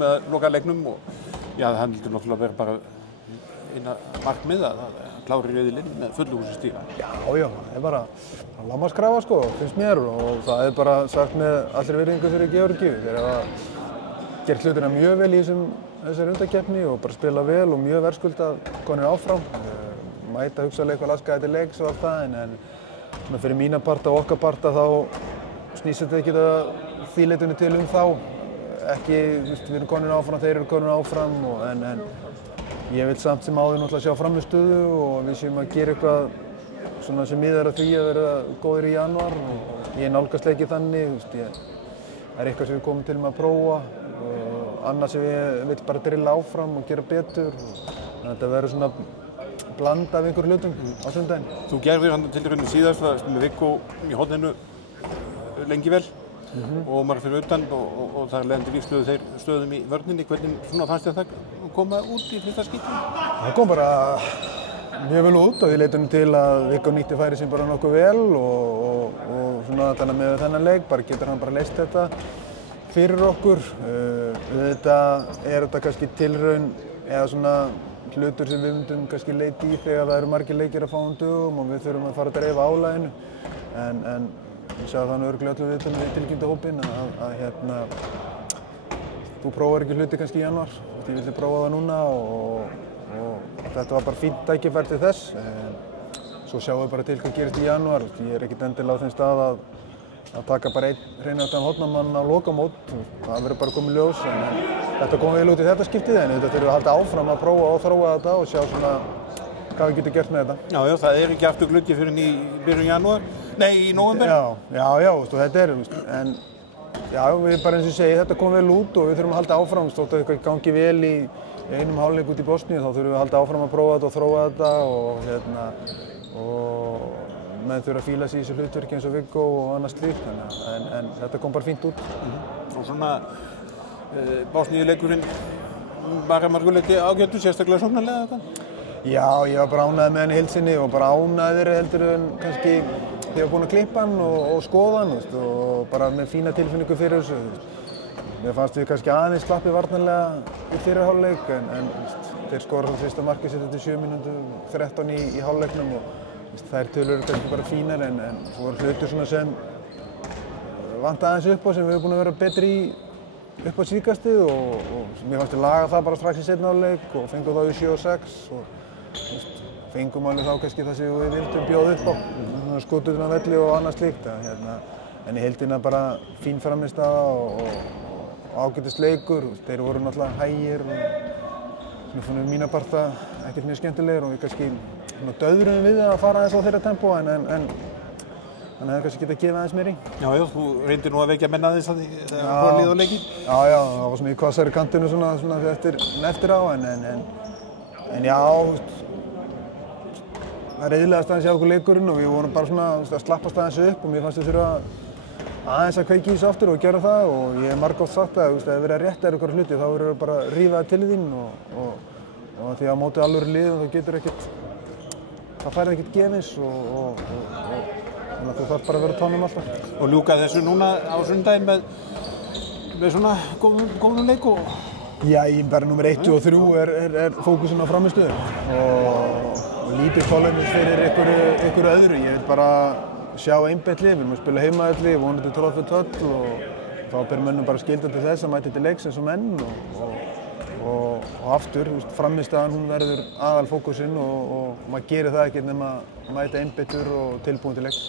með lokaleiknum og já, það heldur náttúrulega að vera bara eina markmið að klára riðilinn með fullu húsi stíga. Já, það er bara lágmarkskrafa sko, finnst mér og það er bara sagt með allri virðingu fyrir Georgíu. Þeir hafa gert hlutina mjög vel í þessari undankeppni og bara spila vel og mjög verðskuldað konir áfram. Mæta hugsaðlega eitthvað laskaði til leiks og allt það en svona fyrir mína parta og okkar parta þá snýst þetta ekki því leytinu til þá. Ekki, við erum konir áfram, þeir eru konir áfram en ég vil samt sem áður náttúrulega sjá frammistöðu og við séum að gera eitthvað svona sem miðar að því að vera góðir í janúar og ég nálgast leiki þannig, það er eitthvað sem við komum til með að prófa og annað sem ég vil bara drilla áfram og gera betur og þetta verður svona blanda af einhverjum hlutum á sundaginn. Þú gerðir hann til rauninni síðast að spila Viggo í horninu lengi vel og maður fyrir utan og það leðandi lífstöðu þeir stöðum í vörninni. Hvernig svona fannst þér það koma út í fyrsta skipti? Það kom bara mjög vel út og ég leit til að Viggo nýtti færi sín bara nokkuð vel og svona þannig með þennan leik bara getur hann bara leyst þetta fyrir okkur. Þetta er þetta kannski tilraun eða svona hlutur sem við myndum kannski leita í þegar það eru margir leikir að fá dögum og við þurfum að fara að dreifa álaginu en ég sagði þannig örugglega öllu viðtölum við tilkynntu hópinn að þú prófar ekki hluti kannski í janúar, ég vildi prófa það núna og þetta var bara fínt tækifæri til þess. Svo sjáum við bara til hvað gerist í janúar, ég er ekkert endilega á þeim stað að taka bara einn hreinræktaðan hornarmann á lokamót, það verður bara komið ljós en þetta kom vel út í þetta skiptið en þetta þurfum við að halda áfram að prófa og þróa þetta og sjá svona hvað við getum gert með þetta. Já, það er ekki aftur gluggi fyrir í byrjun janúar, nei í nóvember. Já, þetta er, en já, við bara eins og segi, þetta kom vel út og við þurfum að halda áfram, þótt að eitthvað gangi vel í einum hálfleik út í Bosníu, þá þurfum við að halda áfram að prófa þetta og þróa þetta og menn þurfa að fíla sig í þessu hlutverki eins og Viggo og annað slíkt, en þetta kom bara fínt út. Og svona Bosníuleikurinn var að marguleiti ágættur, sérstaklega sóknarlega þetta? Já, ég var bara ánægður með hann í heild sinni og bara ánægður heldur en kannski þegar ég var búinn að klippa hann og skoða hann og bara með fína tilfinningu fyrir þessu. Mér fannst við kannski aðeins slappið varnarlega í fyrri hálfleik en þeir skora það fyrsta markið sitt eftir 7 mínútur 13 í hálfleiknum og þær tölur eru kannski bara fínar en svo var hlutur svona sem vantaði aðeins upp á sem við erum búin að vera betri í upp á síðkastið og mér fannst við laga það bara strax í seinni hálfleik og fengum þá í 7 og 6 og fengum alveg þá kannski það sem við vildum bjóða upp á, skutu utan á velli og annað slíkt. En í heildina bara fín frammistaða og ágætis leikur, þeir voru náttúrulega hægir og svona fannum mína parta ekkert mjög skemmtilegir og við kannski döðruðum við að fara aðeins á þeirra tempó en þannig að það kannski geta að gefa aðeins meir í. Já, þú reyndir nú að vekja menn aðeins þegar þú var lið á leikinn. Já, það var svona í hvassari kantinu svona eftir á en já, það reiðilegast aðeins hjá okkur leikurinn og við vorum bara svona að slappast aðeins upp og mér fannst við þurfa aðeins að kveikja í þessu aftur og gera það og ég hef margoft sagt að ef við erum að rétta einhverja hluti þá verður bara að rífa það til þín og því að á móti alvöru liðum þá getur ekkert, það færði ekkert gefins og þannig að þú þarf bara að vera á tánum alltaf. Og ljúka þessu núna á sundaginn með svona góðum leik og... Já, bara númer 1 og 3 er fókusinn á frammistöðu og lítið kolefnis fyrir einhverju öðru. Ég vil bara sjá einbeitt lið, við erum að spila heimavelli, vonandi troðfullt höll og þá ber mönnum bara skylda til þess að mæta til leiks eins og menn og aftur, frammistaðan hún verður aðal fókusinn og maður gerir það ekki nema að mæta einbeittur og tilbúin til leiks.